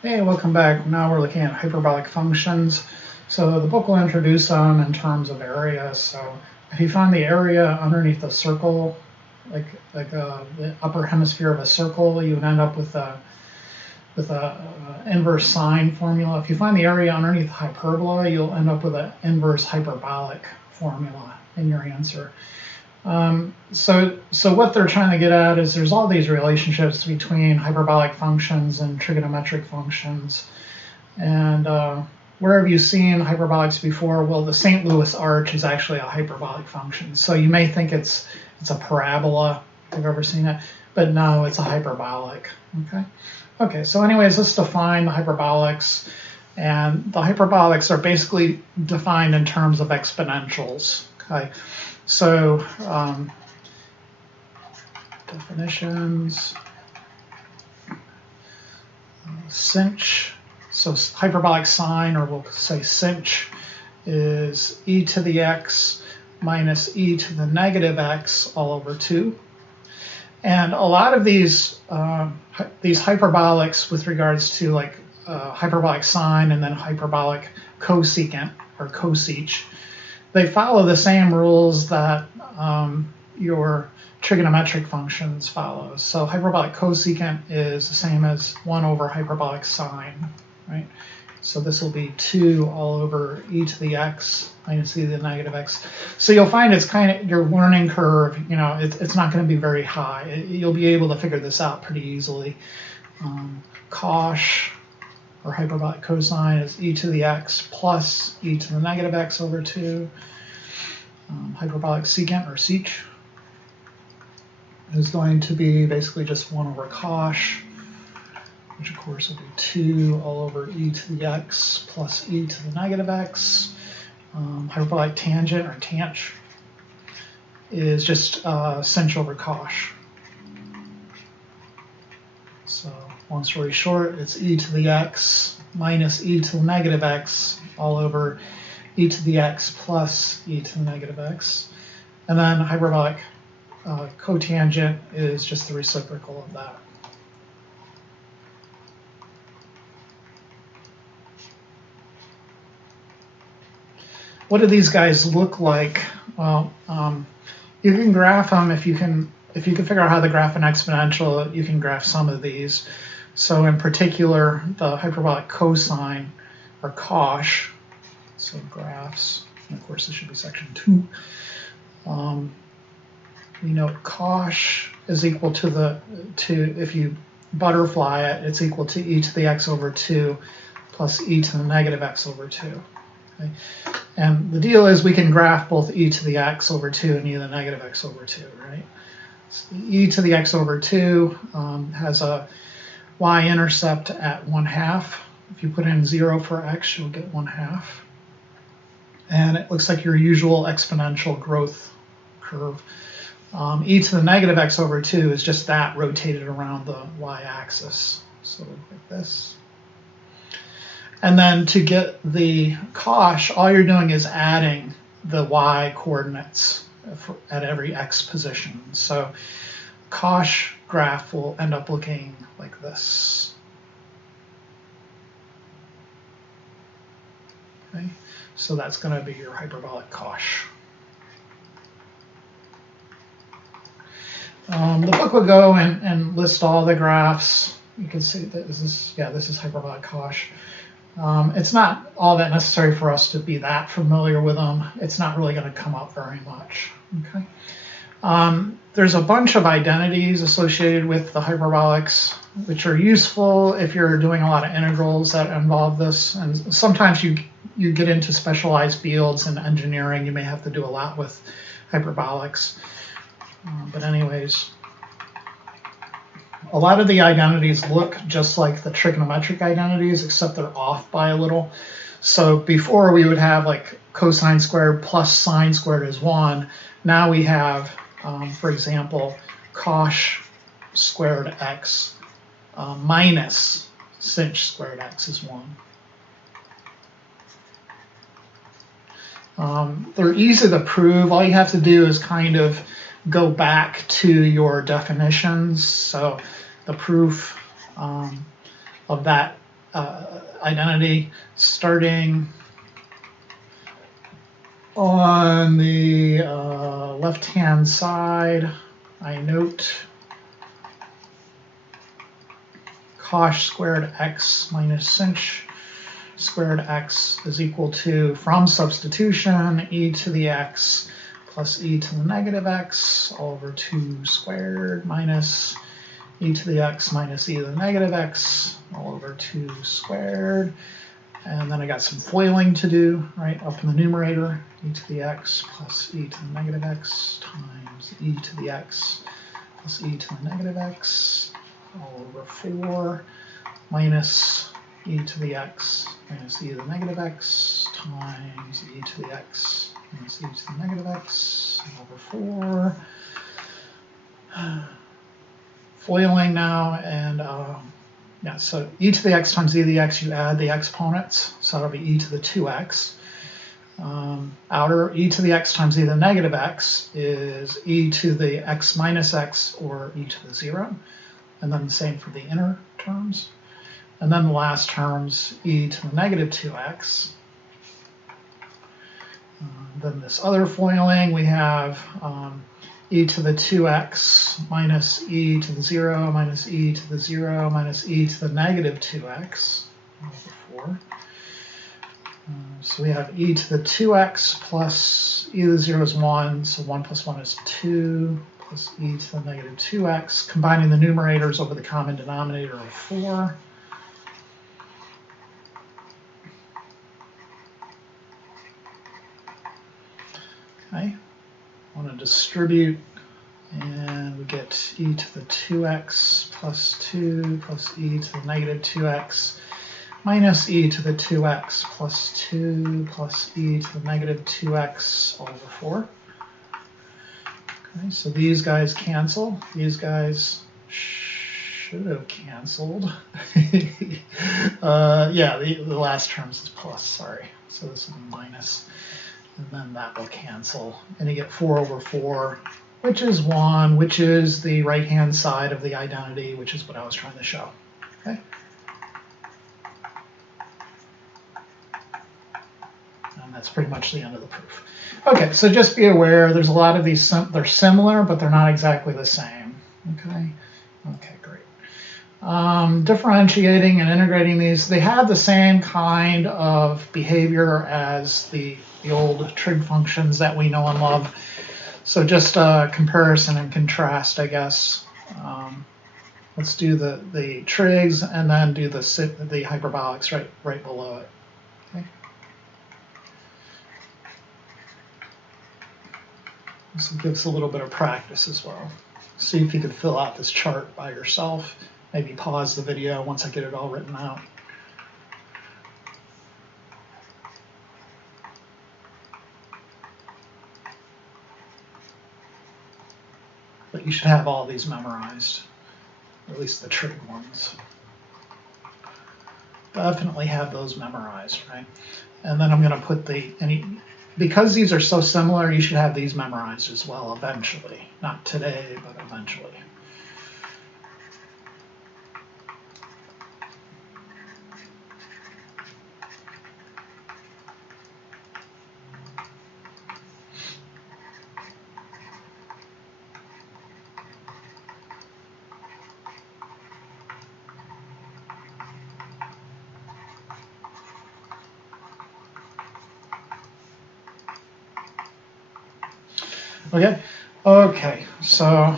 Hey, welcome back. Now we're looking at hyperbolic functions. So the book will introduce them in terms of area. So if you find the area underneath a circle, the upper hemisphere of a circle, you would end up with a inverse sine formula. If you find the area underneath hyperbola, you'll end up with an inverse hyperbolic formula in your answer. So what they're trying to get at is there's all these relationships between hyperbolic functions and trigonometric functions. And where have you seen hyperbolics before? Well, the St. Louis arch is actually a hyperbolic function. So you may think it's a parabola, if you've ever seen it, but no, it's a hyperbolic. Okay, so anyways, let's define the hyperbolics. And the hyperbolics are basically defined in terms of exponentials. Okay. So definitions, sinh, so hyperbolic sine, or we'll say sinh, is e to the x minus e to the negative x all over 2. And a lot of these hyperbolics with regards to like hyperbolic sine and then hyperbolic cosecant or cosec, they follow the same rules that your trigonometric functions follow. So hyperbolic cosecant is the same as 1 over hyperbolic sine, right? So this will be 2 all over e to the x minus e to the negative x. So you'll find it's kind of your learning curve, you know, it's not going to be very high. You'll be able to figure this out pretty easily. Cosh, or hyperbolic cosine, is e to the x plus e to the negative x over 2. Hyperbolic secant, or sec, is going to be basically just 1 over cosh, which of course will be 2 all over e to the x plus e to the negative x. Hyperbolic tangent, or tanh, is just sinh over cosh. So long story short, it's e to the x minus e to the negative x all over e to the x plus e to the negative x. And then hyperbolic cotangent is just the reciprocal of that. What do these guys look like? Well, you can graph them if you can figure out how to graph an exponential. You can graph some of these. So in particular, the hyperbolic cosine, or cosh. So graphs, and of course this should be section 2. You know, cosh is equal to if you butterfly it, it's equal to e to the x over 2 plus e to the negative x over 2. Okay? And the deal is we can graph both e to the x over 2 and e to the negative x over 2, right? So e to the x over 2 has a y-intercept at 1/2. If you put in 0 for x, you'll get 1/2. And it looks like your usual exponential growth curve. E to the negative x over 2 is just that rotated around the y-axis. So like this. And then to get the cosh, all you're doing is adding the y coordinates at every x position. So cosh graph will end up looking like this. Okay, so that's going to be your hyperbolic cosh. The book will go and list all the graphs. You can see that this is hyperbolic cosh. It's not all that necessary for us to be that familiar with them. It's not really going to come up very much. Okay. There's a bunch of identities associated with the hyperbolics, which are useful if you're doing a lot of integrals that involve this. And sometimes you get into specialized fields in engineering. You may have to do a lot with hyperbolics. But anyways, a lot of the identities look just like the trigonometric identities, except they're off by a little. So before we would have like cosine squared plus sine squared is 1. Now we have, for example, cosh squared x minus sinh squared x is 1. They're easy to prove. All you have to do is kind of go back to your definitions. So the proof of that identity starting on the left-hand side. I note Cosh squared x minus sinh squared x is equal to, from substitution, e to the x plus e to the negative x all over 2 squared minus e to the x minus e to the negative x all over 2 squared. And then I got some foiling to do, right, up in the numerator, e to the x plus e to the negative x times e to the x plus e to the negative x all over 4 minus e to the x minus e to the negative x times e to the x minus e to the negative x over 4. Foiling now, and yeah, so e to the x times e to the x, you add the exponents, so that'll be e to the 2x. Outer e to the x times e to the negative x is e to the x minus x, or e to the 0. And then the same for the inner terms. And then the last terms, e to the negative 2x. Then this other foiling, we have e to the 2x minus e to the 0 minus e to the 0 minus e to the negative 2x over 4. So we have e to the 2x plus e to the 0 is 1, so 1 plus 1 is 2, plus e to the negative 2x, combining the numerators over the common denominator of 4. Okay, I want to distribute, and we get e to the 2x plus 2 plus e to the negative 2x minus e to the 2x plus 2 plus e to the negative 2x all over 4. Okay, so these guys cancel. These guys should have canceled. Yeah, the last term is plus, sorry. So this is a minus, and then that will cancel. And you get 4 over 4, which is 1, which is the right-hand side of the identity, which is what I was trying to show. Okay. And that's pretty much the end of the proof. Okay, so just be aware, there's a lot of these, they're similar, but they're not exactly the same. Okay, okay, great. Differentiating and integrating these, they have the same kind of behavior as the old trig functions that we know and love. So just comparison and contrast, I guess. Let's do the trigs and then do the hyperbolics right below it. Okay. This will give us a little bit of practice as well. See if you could fill out this chart by yourself. Maybe pause the video once I get it all written out. But you should have all these memorized, or at least the trig ones. Definitely have those memorized, right? And then I'm going to put because these are so similar, you should have these memorized as well eventually. Not today, but eventually. Okay, so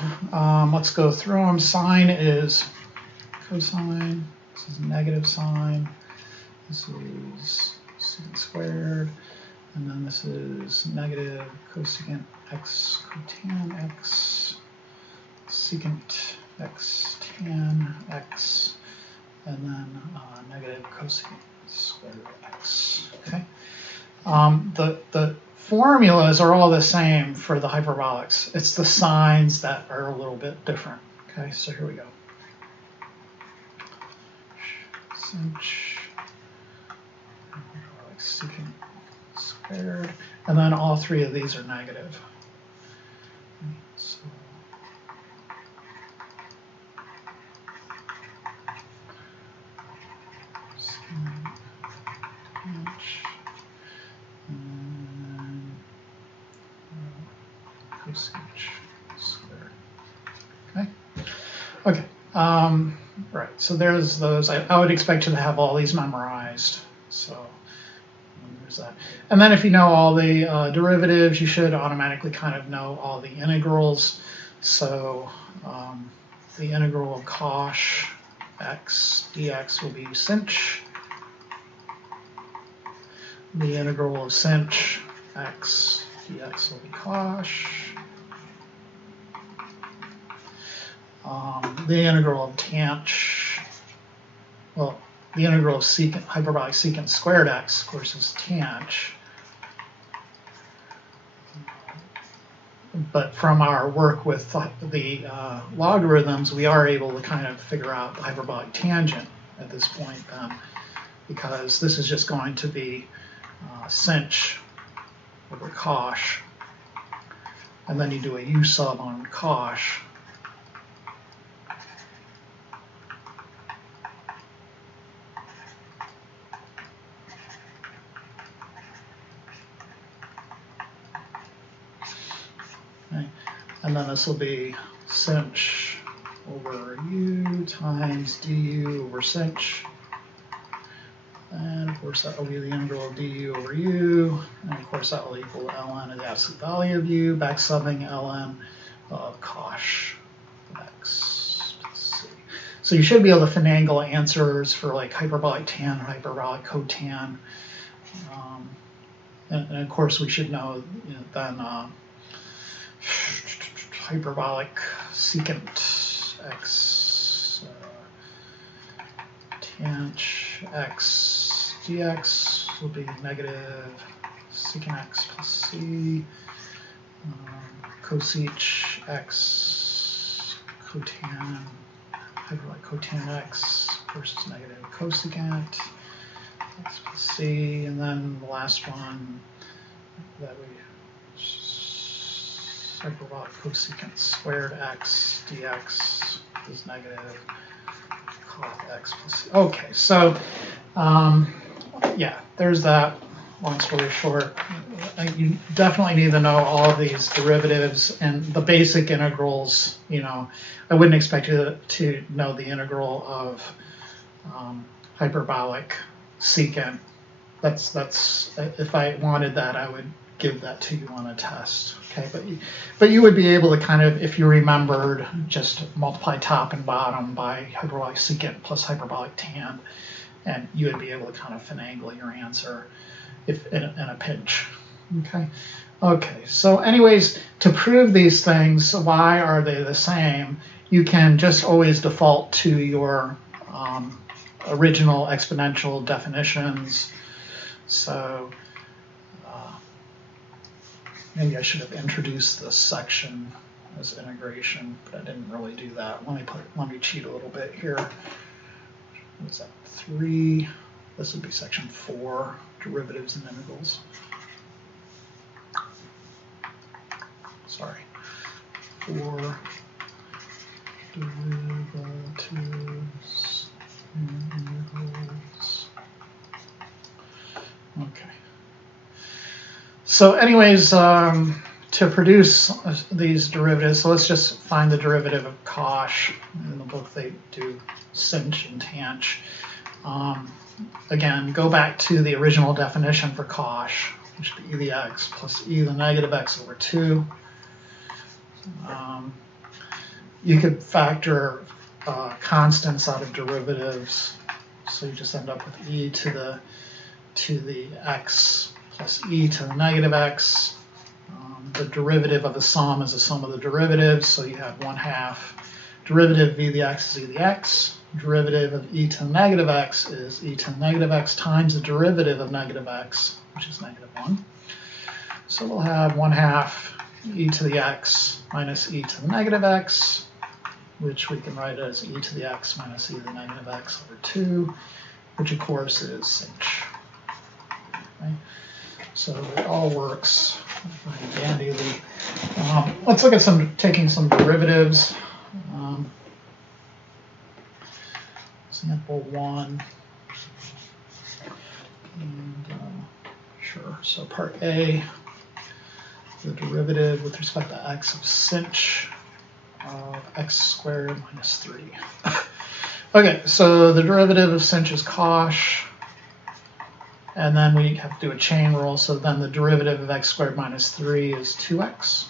let's go through them. Sine is cosine, this is negative sine, this is secant squared, and then this is negative cosecant x cotan x, secant x tan x, and then negative cosecant squared x. Okay. The formulas are all the same for the hyperbolics. It's the signs that are a little bit different. Okay, so here we go. Secant squared, and then all three of these are negative. So, Right, so there's those. I would expect you to have all these memorized. So there's that. And then if you know all the derivatives, you should automatically kind of know all the integrals. So the integral of Cosh x dx will be sinh. The integral of sinh x dx will be Cosh. The integral of the integral of secant, hyperbolic secant squared x, of course, is tanh. But from our work with the logarithms, we are able to kind of figure out the hyperbolic tangent at this point, because this is just going to be sinh over Cosh, and then you do a u sub on Cosh. And then this will be sinh over u times du over sinh. And of course that will be the integral of du over u. And of course that will equal ln of the absolute value of u, back subbing ln of Cosh x. So you should be able to finagle answers for like hyperbolic tan, hyperbolic cotan. And of course we should know, then hyperbolic secant x tanh x dx will be negative secant x plus c, cosec x cotan, hyperbolic cotan x versus negative cosecant x plus c, and then the last one that we hyperbolic cosecant squared x dx is negative cos x plus c. Okay, so yeah, there's that. Long story short, you definitely need to know all of these derivatives and the basic integrals. I wouldn't expect you to know the integral of hyperbolic secant. That's if I wanted that, I would give that to you on a test. Okay, but you would be able to kind of, if you remembered, just multiply top and bottom by hyperbolic secant plus hyperbolic tan, and you would be able to kind of finagle your answer if in a pinch. Okay, so anyways, to prove these things, why are they the same, you can just always default to your original exponential definitions. So maybe I should have introduced this section as integration, but I didn't really do that. Let me cheat a little bit here. What's that? 3. This would be section 4, derivatives and integrals. Sorry. 4 derivatives and integrals. Okay. So anyways, to produce these derivatives, so let's just find the derivative of Cosh. In the book they do sinh and tanh. Again, go back to the original definition for Cosh, which would be e to the x plus e to the negative x over 2. You could factor constants out of derivatives, so you just end up with e to the x plus e to the negative x. The derivative of the sum is the sum of the derivatives, so you have 1/2. Derivative v to the x is e to the x. Derivative of e to the negative x is e to the negative x times the derivative of negative x, which is negative 1. So we'll have 1/2 e to the x minus e to the negative x, which we can write as e to the x minus e to the negative x over 2, which of course is sinh. Okay? So it all works dandily. Let's look at taking some derivatives. Example 1. And, sure. So part A, the derivative with respect to x of sinh of x squared minus 3. Okay, so the derivative of sinh is cosh, and then we have to do a chain rule, so then the derivative of x squared minus 3 is 2x.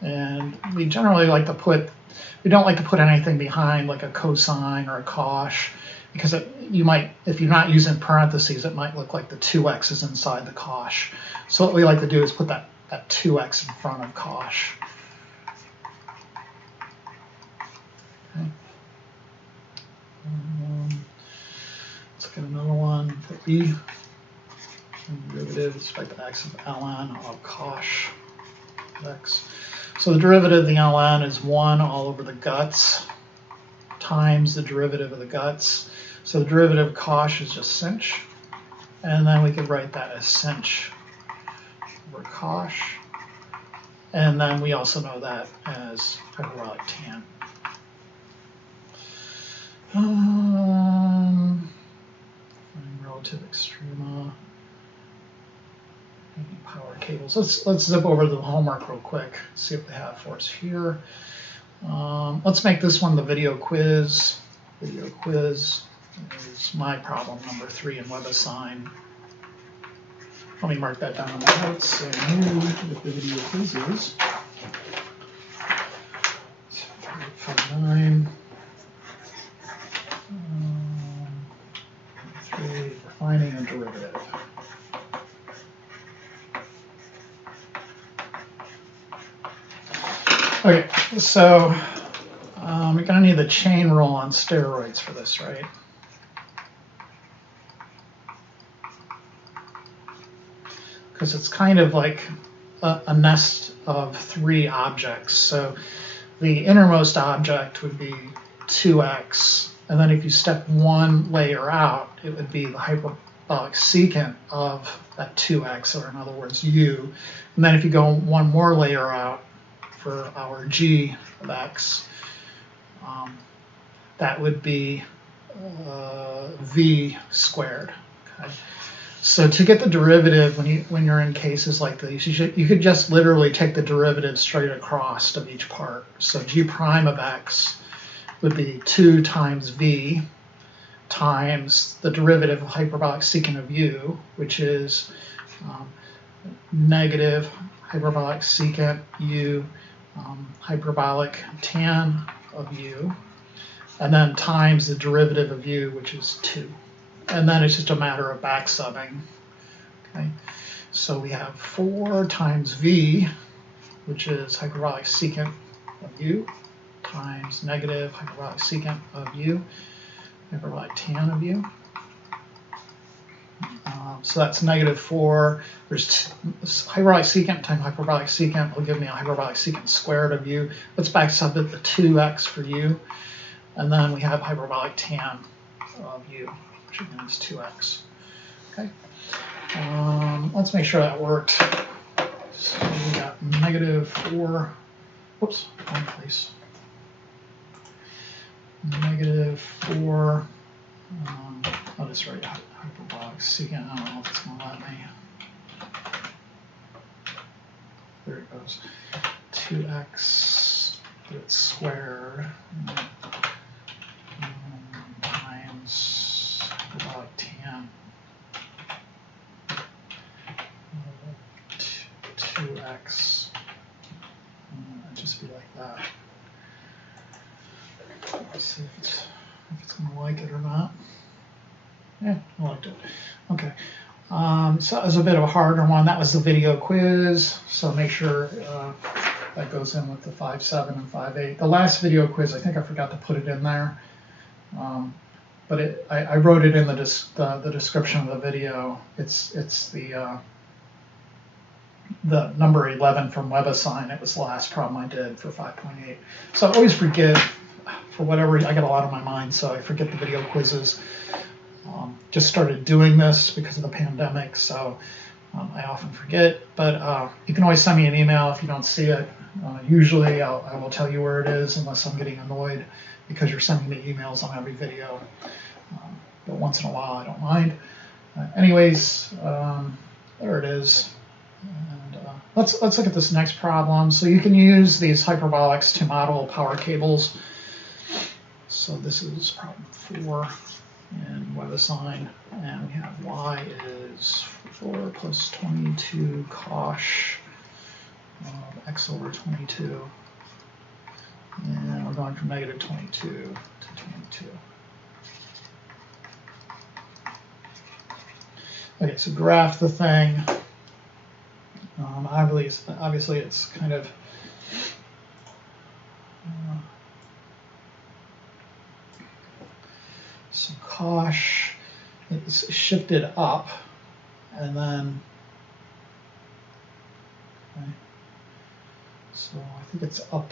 And we generally like to put, we don't like to put anything behind like a cosine or a cosh, because you might, if you're not using parentheses, it might look like the 2x is inside the cosh. So what we like to do is put that 2x in front of cosh. Okay. Let's get another one for e. Derivative with respect to x of ln of cosh x. So the derivative of the ln is 1 all over the guts times the derivative of the guts. So the derivative of cosh is just sinh. And then we could write that as sinh over cosh. And then we also know that as hyperbolic tan. Relative extrema. Power cables. Let's zip over the homework real quick, see what they have for us here. Let's make this one the video quiz. Video quiz is my problem number 3 in WebAssign. Let me mark that down on the notes and what the video quiz is. 5-9. 3, defining a derivative. Okay, so we're going to need the chain rule on steroids for this, right? Because it's kind of like a nest of 3 objects. So the innermost object would be 2x, and then if you step 1 layer out, it would be the hyperbolic secant of that 2x, or in other words, u. And then if you go 1 more layer out, for our g of x, that would be v squared. Okay. So to get the derivative, when you're in cases like these, you could just literally take the derivative straight across of each part. So g prime of x would be 2 times v times the derivative of hyperbolic secant of u, which is negative hyperbolic secant u hyperbolic tan of u, and then times the derivative of u, which is 2. And then it's just a matter of back subbing. Okay, so we have 4 times v, which is hyperbolic secant of u, times negative hyperbolic secant of u, hyperbolic tan of u. So that's negative 4. There's hyperbolic secant times hyperbolic secant will give me a hyperbolic secant squared of u. Let's back sub it the 2x for u. And then we have hyperbolic tan of u, which again is 2x. Okay. Let's make sure that worked. So we got negative 4. Whoops, wrong place. Negative 4. I'll just write hyperbolic secant. I don't know if it's going to let me. There it goes. 2x, it's squared, times hyperbolic tan. 2x. It'd just be like that. Let's see if it's going to like it or not. Yeah, I liked it. Okay. So that was a bit of a harder one. That was the video quiz. So make sure that goes in with the 5.7 and 5.8. The last video quiz, I think I forgot to put it in there. But I wrote it in the description of the video. It's the number 11 from WebAssign. It was the last problem I did for 5.8. So I always forget, for whatever, I get a lot on my mind, so I forget the video quizzes. Just started doing this because of the pandemic, so I often forget. But you can always send me an email if you don't see it. Usually I will tell you where it is, unless I'm getting annoyed because you're sending me emails on every video. But once in a while I don't mind. Anyways, there it is. And let's look at this next problem. So you can use these hyperbolics to model power cables. So this is problem 4 in WebAssign, and we have y is 4 plus 22 cosh of x over 22, and we're going from negative 22 to 22. Okay, so graph the thing. Obviously it's kind of so cosh is shifted up, and then okay, so I think it's up.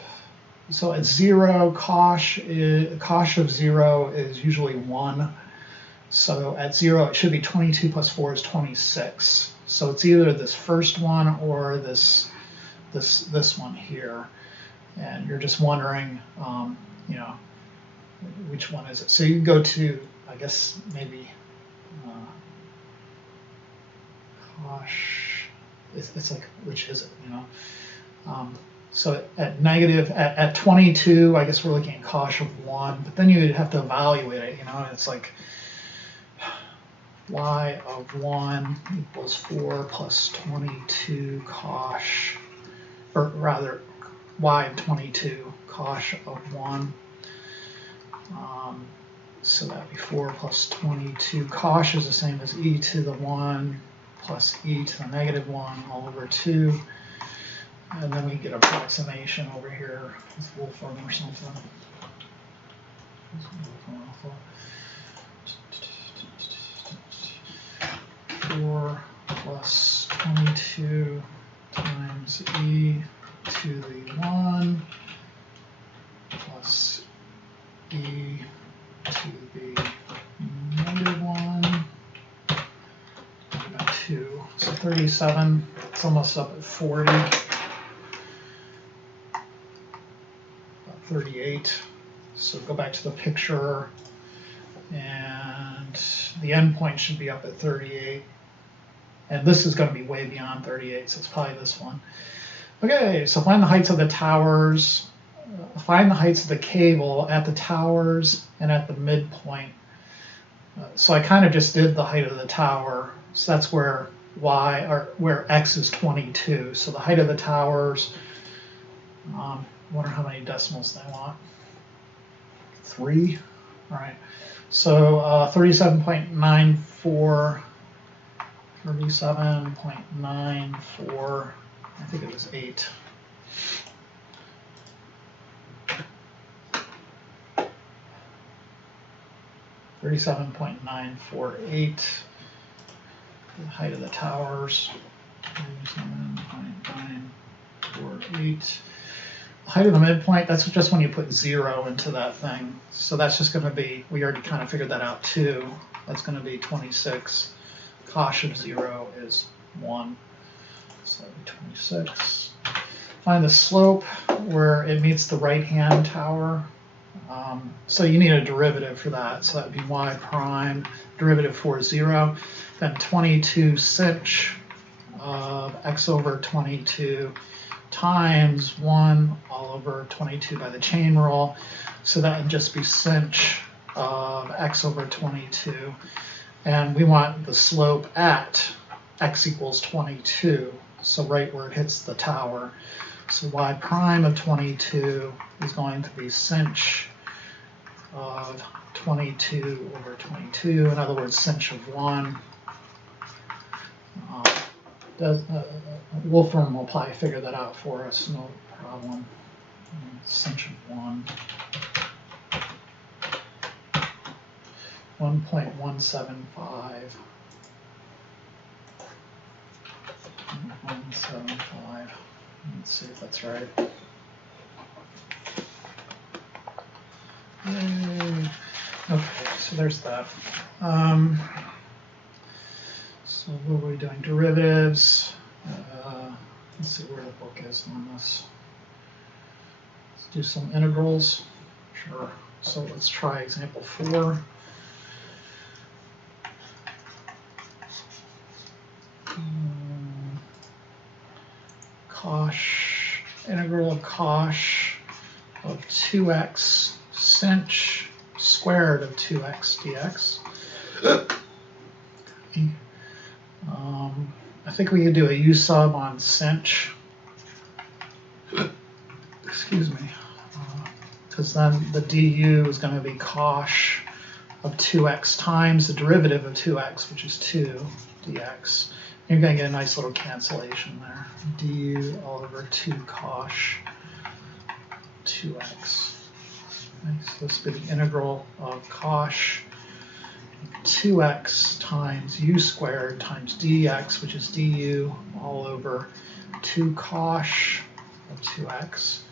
So at 0, cosh of 0 is usually 1. So at 0, it should be 22 plus 4 is 26. So it's either this first one or this one here, and you're just wondering, you know, which one is it? So you can go to, I guess maybe cosh. It's like, which is it? You know. So at 22, I guess we're looking at cosh of 1, but then you have to evaluate it. You know, it's like y of 1 equals 4 plus 22 cosh, or rather y of 22 cosh of 1. So that'd be 4 plus 22 cosh is the same as e to the 1 plus e to the negative 1 all over 2. And then we get approximation over here with Wolfram or something. 4 plus 22 times e to the 1 plus e to the negative 1 about 2. So 37, it's almost up at 40. About 38. So go back to the picture, and the endpoint should be up at 38. And this is going to be way beyond 38, so it's probably this one. Okay, so find the heights of the towers. Find the heights of the cable at the towers and at the midpoint. So I kind of just did the height of the tower. So that's where where x is 22. So the height of the towers, I wonder how many decimals they want. 3. All right. So 37.94. 37.94. I think it was 8. .948, the height of the towers. 37.948. The height of the midpoint, that's just when you put 0 into that thing. So that's just going to be, we already kind of figured that out too. That's going to be 26. Cosh of 0 is 1. So 26. Find the slope where it meets the right-hand tower. So you need a derivative for that. So that would be y prime, derivative for 0. Then 22 sinh of x over 22 times 1 all over 22 by the chain rule. So that would just be sinh of x over 22. And we want the slope at x equals 22. So right where it hits the tower. So y prime of 22 is going to be sinh of 22 over 22. In other words, sinh of 1. Wolfram will probably figure that out for us, no problem. Sinh of 1. 1.175. 1.175. Let's see if that's right. Yay. Okay, so there's that. So what are we doing? Derivatives. Let's see where the book is on this. Let's do some integrals. Sure. So let's try example 4. Cosh, integral of Cosh of 2x sinh squared of 2x dx. I think we could do a u sub on sinh, excuse me, because then the du is going to be Cosh of 2x times the derivative of 2x, which is 2 dx. You're going to get a nice little cancellation there. Du all over 2 Cosh 2x. Okay, so this would be the integral of Cosh 2x times u squared times dx, which is du all over 2 Cosh of 2x.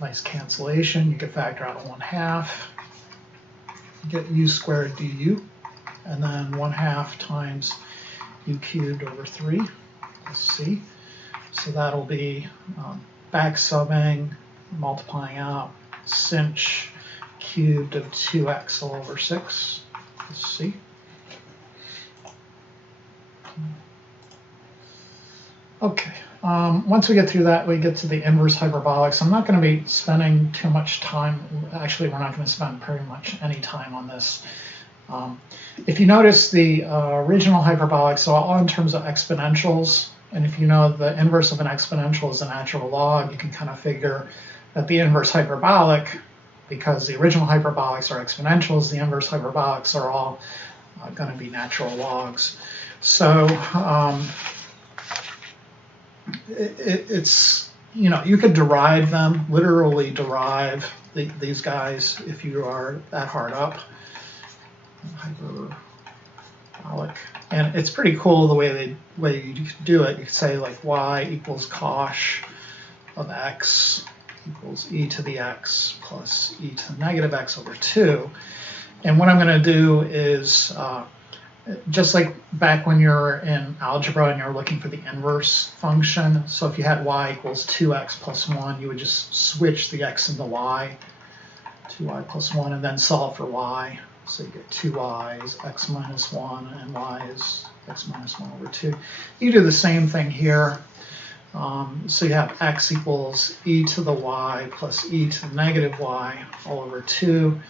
Nice cancellation. You can factor out 1/2. You get u squared du, and then 1/2 times u cubed over 3 plus c. So that'll be back subbing, multiplying out sinh cubed of 2x all over 6 plus c. Okay, once we get through that, we get to the inverse hyperbolics. I'm not going to be spending too much time. Actually, we're not going to spend pretty much any time on this. If you notice, the original hyperbolics are all in terms of exponentials. And if you know the inverse of an exponential is a natural log, you can kind of figure that the inverse hyperbolic, because the original hyperbolics are exponentials, the inverse hyperbolics are all going to be natural logs. So it's, you know, you could derive them, literally derive these guys if you are that hard up. Hyperbolic. And it's pretty cool the way you do it. You could say like y equals Cosh of x equals e to the x plus e to the negative x over 2. And what I'm going to do is, just like back when you're in algebra and you're looking for the inverse function, so if you had y equals 2x plus 1, you would just switch the x into y, 2y plus 1, and then solve for y. So you get 2y is x minus 1, and y is x minus 1 over 2. You do the same thing here. So you have x equals e to the y plus e to the negative y all over 2.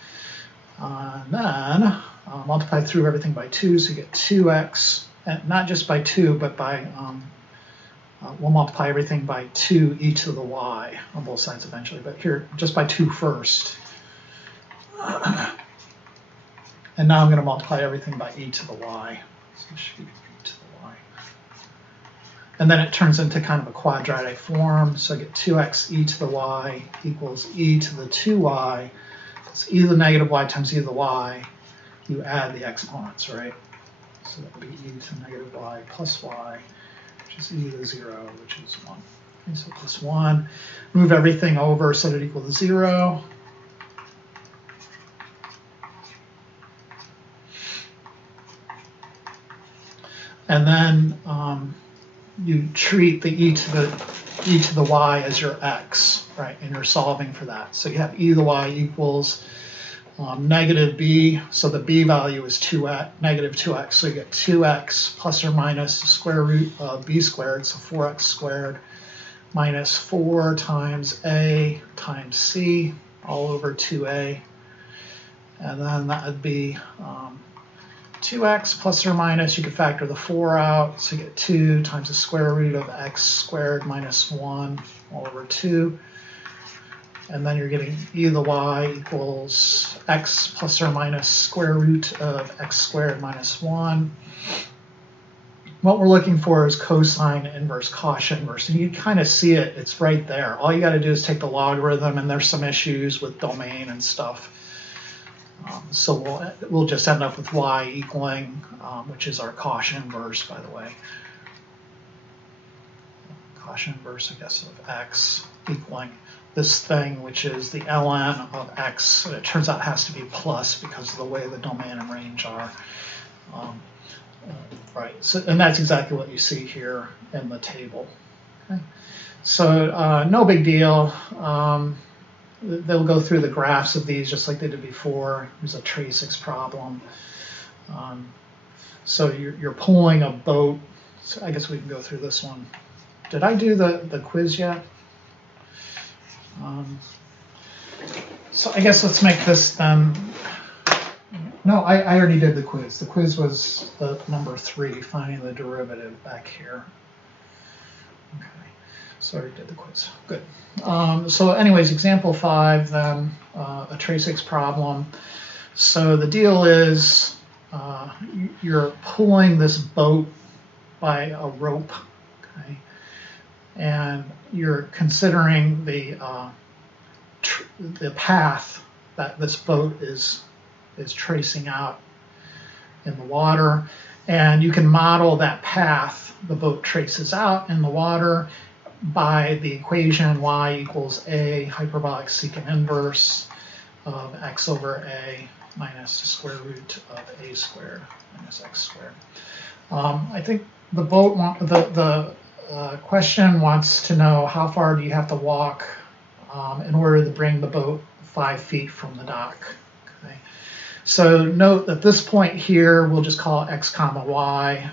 And then multiply through everything by 2, so you get 2x, and not just by 2, but by, we'll multiply everything by 2 e to the y on both sides eventually, but here, just by 2 first. And now I'm going to multiply everything by e to the y. So it should be e to the y. And then it turns into kind of a quadratic form, so I get 2x e to the y equals e to the 2y plus e to the negative y times e to the y. You add the exponents, right? So that would be e to the negative y plus y, which is e to the 0, which is 1. Okay, so plus 1. Move everything over so that it equals 0. And then you treat the e to the y as your x, right? And you're solving for that. So you have e to the y equals negative b, so the b value is 2x, negative 2x, so you get 2x plus or minus the square root of b squared, so 4x squared minus 4 times a times c all over 2a, and then that would be 2x plus or minus, you could factor the 4 out, so you get 2 times the square root of x squared minus 1 all over 2. And then you're getting e to the y equals x plus or minus square root of x squared minus 1. What we're looking for is cosine inverse, Cosh inverse. And you kind of see it, it's right there. All you got to do is take the logarithm, and there's some issues with domain and stuff. So we'll just end up with y equaling, which is our Cosh inverse, by the way. Cosh inverse, I guess, of x equaling this thing, which is the ln of x. It turns out it has to be plus because of the way the domain and range are. Right, so, and that's exactly what you see here in the table. Okay. So no big deal. They'll go through the graphs of these just like they did before. There's a Tracix problem. So you're pulling a boat. So I guess we can go through this one Did I do the quiz yet? So I guess let's make this then. No, I already did the quiz. The quiz was the number 3, finding the derivative back here. Okay, so I already did the quiz. Good. So anyways, example 5 then, a trace X problem. So the deal is you're pulling this boat by a rope, okay, and you're considering the path that this boat is tracing out in the water, and you can model that path the boat traces out in the water by the equation y equals a hyperbolic secant inverse of x over a minus the square root of a squared minus x squared. I think the boat the question wants to know how far do you have to walk in order to bring the boat 5 feet from the dock. Okay. So note that this point here we'll just call x comma y.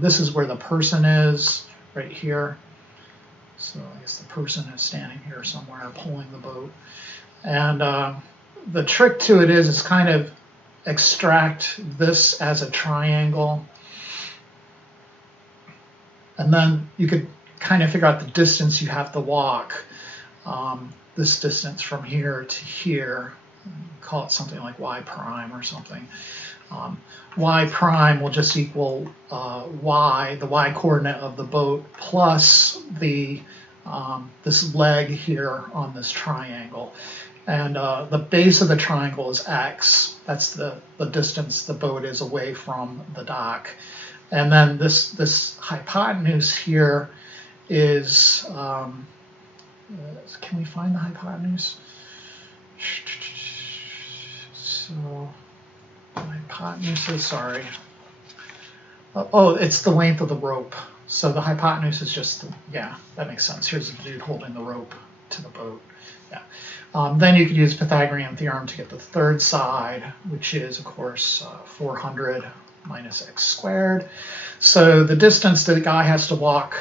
This is where the person is, right here. So I guess the person is standing here somewhere pulling the boat. And the trick to it is kind of extract this as a triangle. And then you could kind of figure out the distance you have to walk. This distance from here to here, call it something like y prime or something. Y prime will just equal y, the y coordinate of the boat, plus the this leg here on this triangle. And the base of the triangle is x. That's the distance the boat is away from the dock. And then this hypotenuse here is, can we find the hypotenuse? So the hypotenuse is, sorry. Oh, it's the length of the rope. So the hypotenuse is just, yeah, that makes sense. Here's the dude holding the rope to the boat. Yeah. Then you could use Pythagorean theorem to get the third side, which is, of course, 400 minus x squared. So the distance that the guy has to walk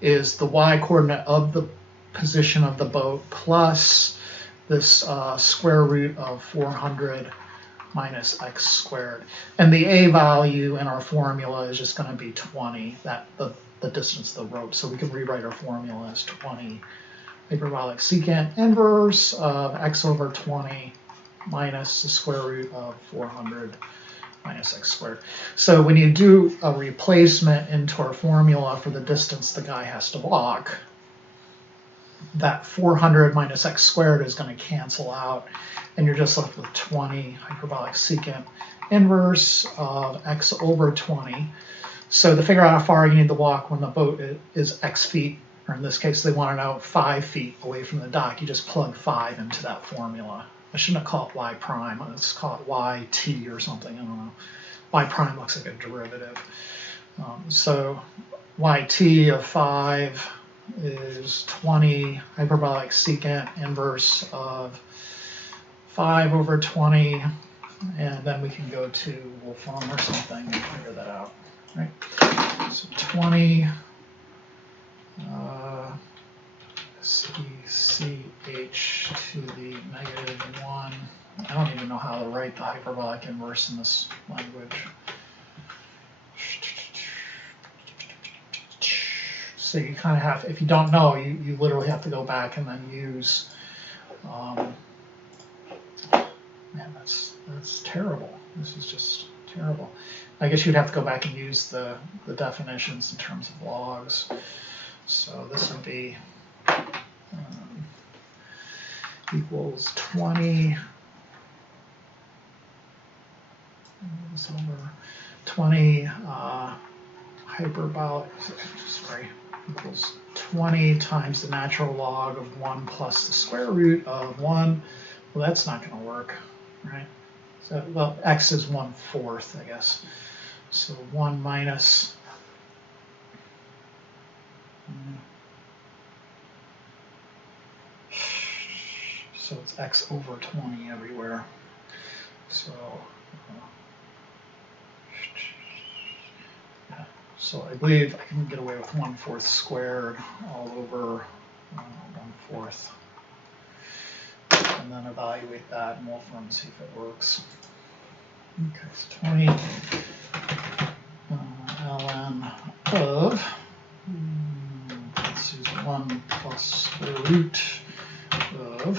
is the y coordinate of the position of the boat plus this square root of 400 minus x squared. And the a value in our formula is just going to be 20, that the distance of the rope. So we can rewrite our formula as 20 hyperbolic secant inverse of x over 20 minus the square root of 400 minus x squared. So when you do a replacement into our formula for the distance the guy has to walk, that 400 minus x squared is going to cancel out, and you're just left with 20 hyperbolic secant inverse of x over 20. So to figure out how far you need to walk when the boat is x feet, or in this case they want to know 5 feet away from the dock, you just plug 5 into that formula. I shouldn't have called it y prime, let's call it yt or something, I don't know. Y prime looks like a derivative. So yt of 5 is 20 hyperbolic secant inverse of 5 over 20, and then we can go to Wolfram or something and figure that out, right? So 20 CCH to the negative 1. I don't even know how to write the hyperbolic inverse in this language. So you kind of have, if you don't know, you literally have to go back and then use, man, that's terrible. This is just terrible. I guess you'd have to go back and use the definitions in terms of logs. So this would be equals 20 this over 20 hyperbolic, sorry, equals 20 times the natural log of 1 plus the square root of 1. Well, that's not going to work, right? So, well, x is 1/4, I guess. So 1 minus so it's x over 20 everywhere. So So I believe I can get away with 1/4 squared all over 1/4. And then evaluate that in wolfram and see if it works. Okay, so 20 ln of, let's use 1 plus square root of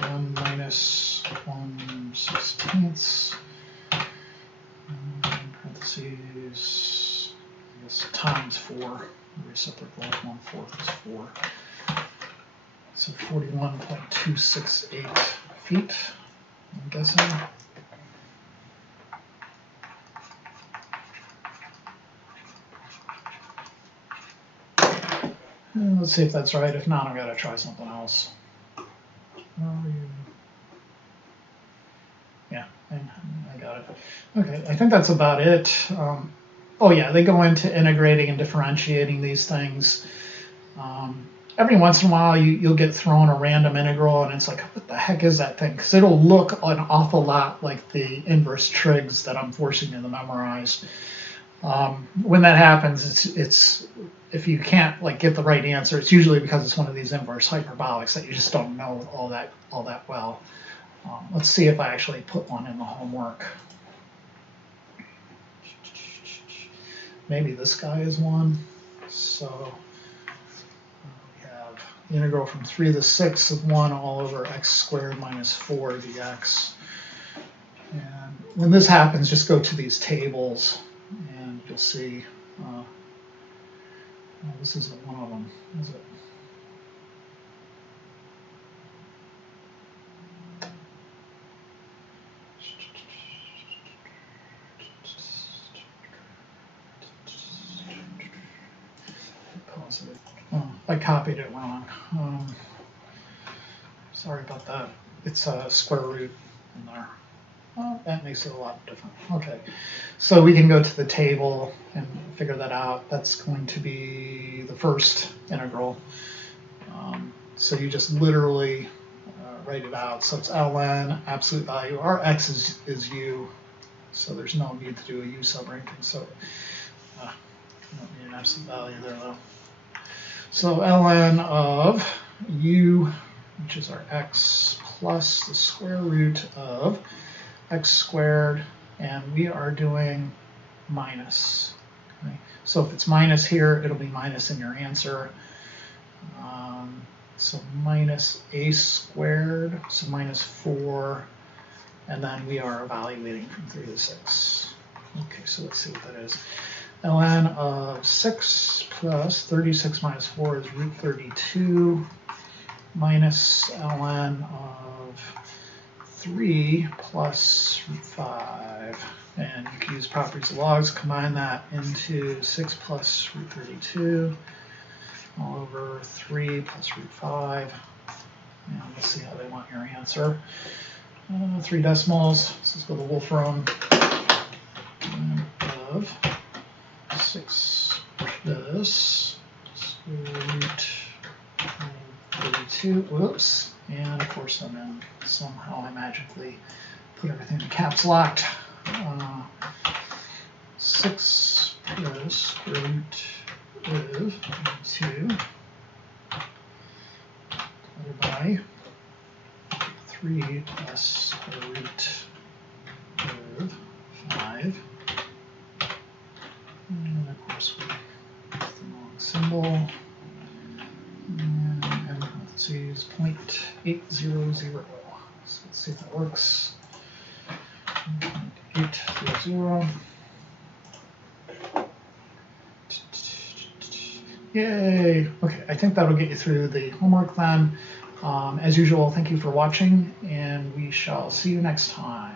1 minus 1/16, parentheses, I guess times 4, reciprocal of 1/4 is 4. So 41.268 feet, I'm guessing. Let's see if that's right. If not, I've got to try something else. Yeah, I got it. Okay, I think that's about it. Oh yeah, they go into integrating and differentiating these things. Every once in a while, you'll get thrown a random integral, and it's like, what the heck is that thing? Because it'll look an awful lot like the inverse trigs that I'm forcing you to memorize. When that happens, it's if you can't get the right answer, it's usually because it's one of these inverse hyperbolics that you just don't know all that well. Let's see if I actually put one in the homework. Maybe this guy is one. So we have the integral from 3 to the 6th of 1 all over x squared minus 4 dx. And when this happens, just go to these tables, and you'll see. This isn't one of them, is it? Oh, I copied it wrong. Sorry about that. It's a square root in there. Oh, that makes it a lot different. Okay, so we can go to the table and figure that out. That's going to be the first integral. So you just literally write it out. So it's ln absolute value. Our x is u, so there's no need to do a u subranking. So you don't need an absolute value there though. So ln of u, which is our x, plus the square root of x squared, and we are doing minus. Okay? So if it's minus here, it'll be minus in your answer. So minus a squared, so minus 4, and then we are evaluating from 3 to 6. Okay, so let's see what that is. ln of 6 plus 36 minus 4 is root 32 minus ln of 3 plus root 5. And you can use properties of logs, combine that into 6 plus root 32 all over 3 plus root 5. And let's see how they want your answer. 3 decimals. So let's go to Wolfram of 6 plus root 32. Whoops. And of course, I'm in somehow I magically put everything in caps locked. 6 plus square root of 2 divided by 3 plus square root of 5. And of course, we have the wrong symbol. And parentheses 0.800. So let's see if that works. 0.800. Yay! Okay, I think that'll get you through the homework then. As usual, thank you for watching, and we shall see you next time.